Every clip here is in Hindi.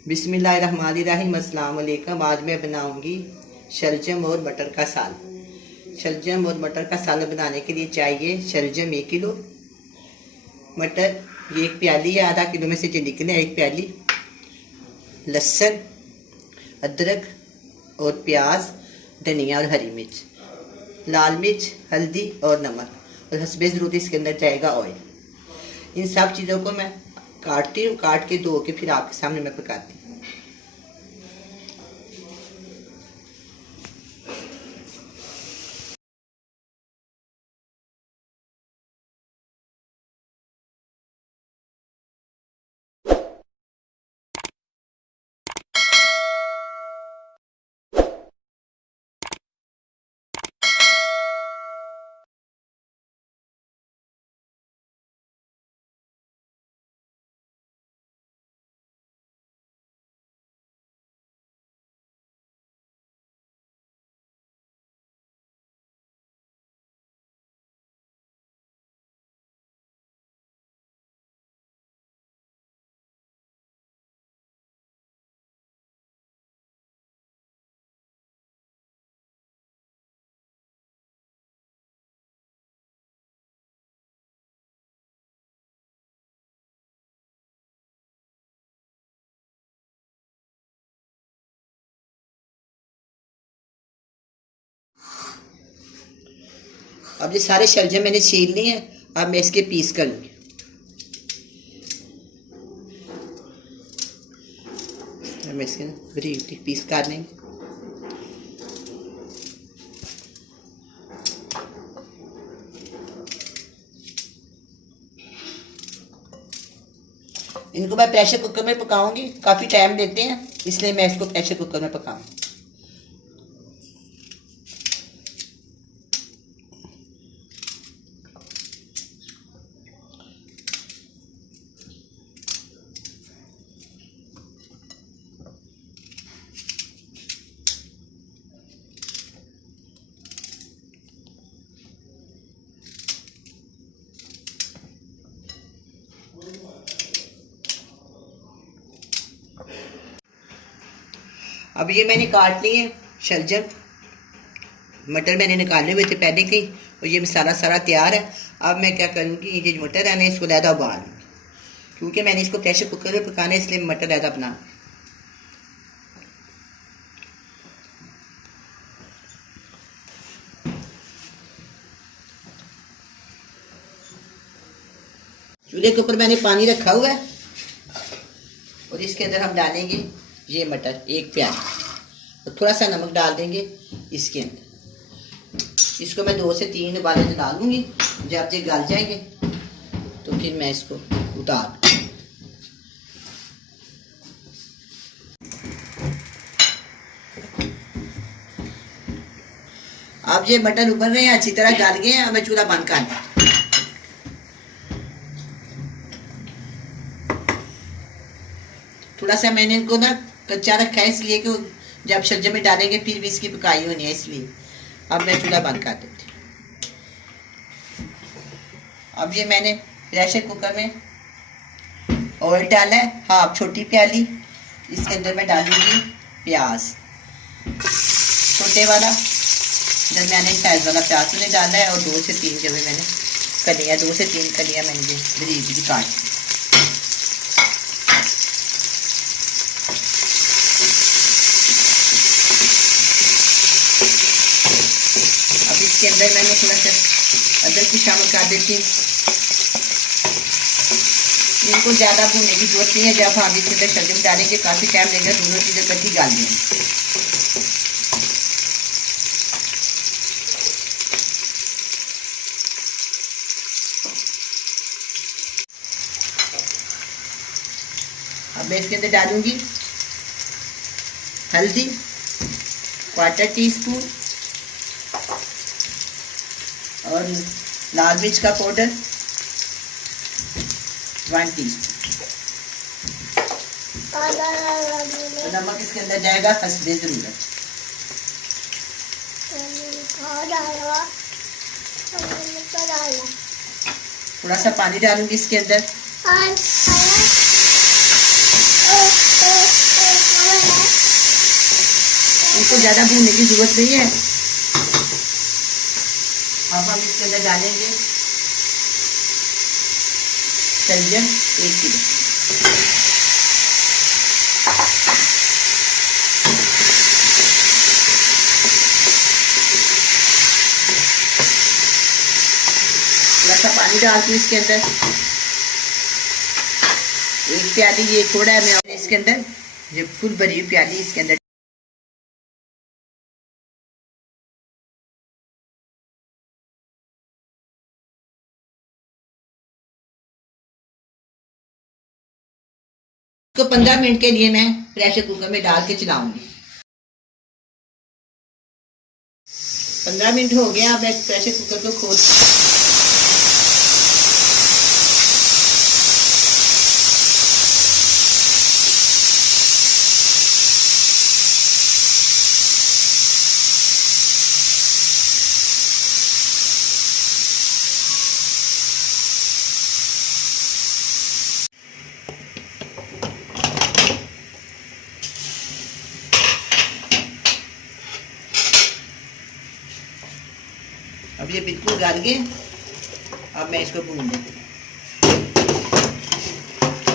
बिस्मिल्लाहिर्रहमानिर्रहीम। अस्सलाम वालेकुम। आज मैं बनाऊंगी शलजम और मटर का साल। शलजम और मटर का साल बनाने के लिए चाहिए शलजम 1 किलो, मटर ये 1 प्याली है, आधा किलो में से जो निकले 1 प्याली, लहसुन, अदरक और प्याज, धनिया और हरी मिर्च, लाल मिर्च, हल्दी और नमक, और हस्बे ज़रूरत इसके अंदर जाएगा ऑयल। इन सब चीज़ों को मैं काटती हूँ, काट के धो के फिर आपके सामने मैं पकाती हूँ। अब ये सारे शलजम मैंने छील लिए हैं, अब मैं इसके पीस कर लूँगी। मैं इसके बारीक पीस कर लेंगे। इनको मैं प्रेशर कुकर में पकाऊंगी, काफ़ी टाइम लेते हैं इसलिए मैं इसको प्रेशर कुकर में पकाऊंगी। अब ये मैंने काट लिए शलजम, मटर मैंने निकाले हुए थे पहले के, और ये मसाला सारा तैयार है। अब मैं क्या करूँगी, ये जो मटर है ना इसको लहदा उबाल लूँगी, क्योंकि मैंने इसको प्रेशर कुकर में पकाना है इसलिए मटर लहदा बना। चूल्हे के ऊपर मैंने पानी रखा हुआ है और इसके अंदर हम डालेंगे ये मटर 1 प्याली, और थोड़ा सा नमक डाल देंगे इसके अंदर। इसको मैं 2 से 3 उबाले डाल लूँगी। जब ये गल जाएंगे तो फिर मैं इसको उतार। अब ये मटर उबल रहे हैं, अच्छी तरह गल गए हैं। अब मैं चूल्हा बंद कर दूँ। थोड़ा सा मैंने इनको ना कच्चा रखा है इसलिए कि जब शलजम में डालेंगे फिर भी इसकी पकाई होनी है, इसलिए अब मैं चूल्हा बंद कर देती हूँ। अब ये मैंने प्रेशर कुकर में ऑयल डाला है, हाफ छोटी प्याली। इसके अंदर मैं डालूंगी प्याज, छोटे वाला दरमियाने साइज वाला प्याज मैंने डाला है, और 2 से 3 जो मैंने कलियाँ 2 से 3 कलियाँ मैंने ये बारीक काट दी। इसके अंदर मैंने थोड़ा सा अदरक भी शामिल कर देती हूँ। इनको ज़्यादा भूनने की जरूरत नहीं है। जब हम इसके अंदर शलजम डालेंगे काफ़ी टाइम लगेगा, दोनों चीज़ें इकट्ठी डाल देंगे। अब मैं इसके अंदर डालूंगी हल्दी 1/4 टीस्पून, और लाल मिर्च का पाउडर 1 टीस्पून। नमक इसके अंदर जाएगा हस्बे ज़रूरत। थोड़ा सा पानी डालूंगी इसके अंदर। इसको ज़्यादा भूनने की जरूरत नहीं है। अब हम इसके अंदर डालेंगे शलजम 1 किलो। थोड़ा सा पानी डालती हूँ इसके अंदर। 1 प्याली ये थोड़ा है, मैं इसके अंदर जो फुल भरी हुई प्याली इसके अंदर इसको 15 मिनट के लिए मैं प्रेशर कुकर में डाल के चलाऊंगी। 15 मिनट हो गया। अब मैं प्रेशर कुकर को खोल अब ये बिल्कुल गल गए। अब मैं इसको भून दूँगी।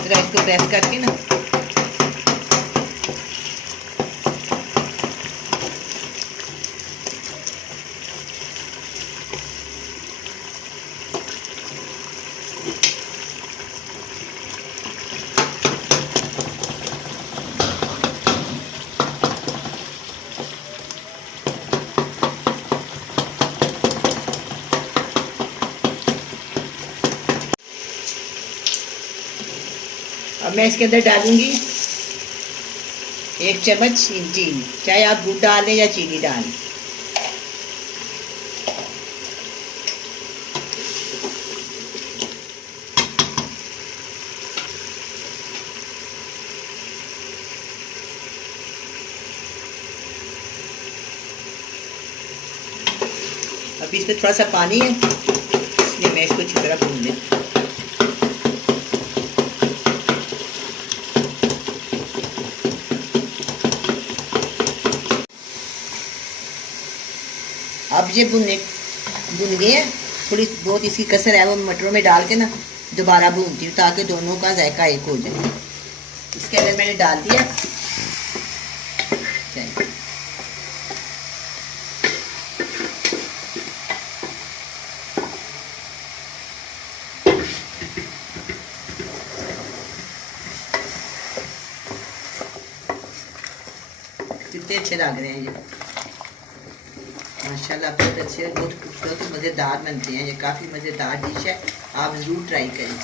जरा इसको प्रेस करके ना अब मैं इसके अंदर डालूंगी 1 चम्मच चीनी, चाहे आप दूध डाल दें या चीनी डालें। अब इसमें थोड़ा सा पानी है, इसलिए मैं इसको अच्छी तरह भून लें। अब ये भुन गए हैं। थोड़ी बहुत इसकी कसर है वो मटरों में डाल के ना दोबारा भूनती हूँ ताकि दोनों का जायका एक हो जाए। इसके अंदर मैंने डाल दिया कितने अच्छे लग रहे हैं ये, माशाल्लाह बहुत अच्छे, बहुत खूबसूरत मज़ेदार बनते हैं। ये काफ़ी मज़ेदार डिश है, आप ज़रूर ट्राई करें।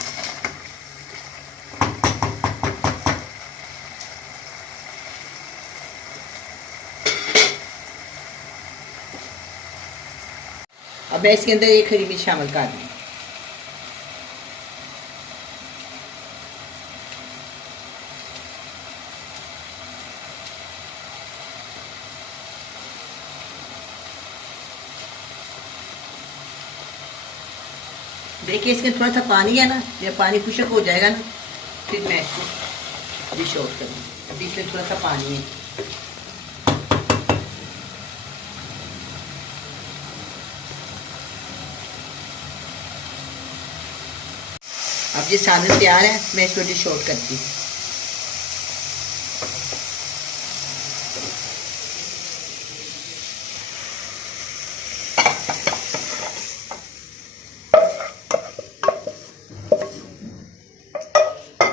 अब मैं इसके अंदर 1 हरी मिर्च शामिल कर दूँ। देखिए इसमें थोड़ा सा पानी है ना, जब पानी खुशक हो जाएगा ना फिर मैं इसको डिश आउट करूँगी। अभी इसमें थोड़ा सा पानी है। अब ये सालन तैयार है, मैं इसको डिश आउट करती हूँ।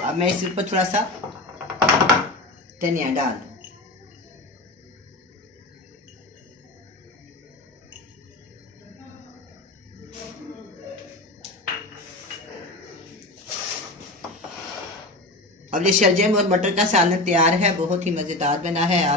अब मैं इसके ऊपर थोड़ा सा धनिया डाल दूँ। अब ये शलजम और मटर का सालन तैयार है, बहुत ही मज़ेदार बना है। आप